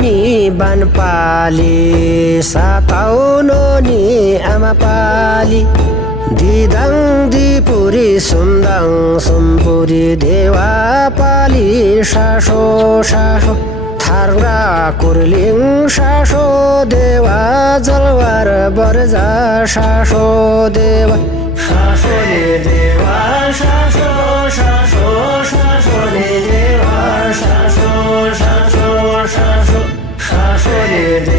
नि बनपाली साताउनो नि आमा पाली दिदाङ दिपुरी सुन्दाङ सुम्पुरी देवा पाली सासो सासो थार्रा कुर्लिङ सासो देवा जलवार बर्जा सासो देवा सासोले देवा सासो सासो सासोले देवा सासो सासो सासो सासोले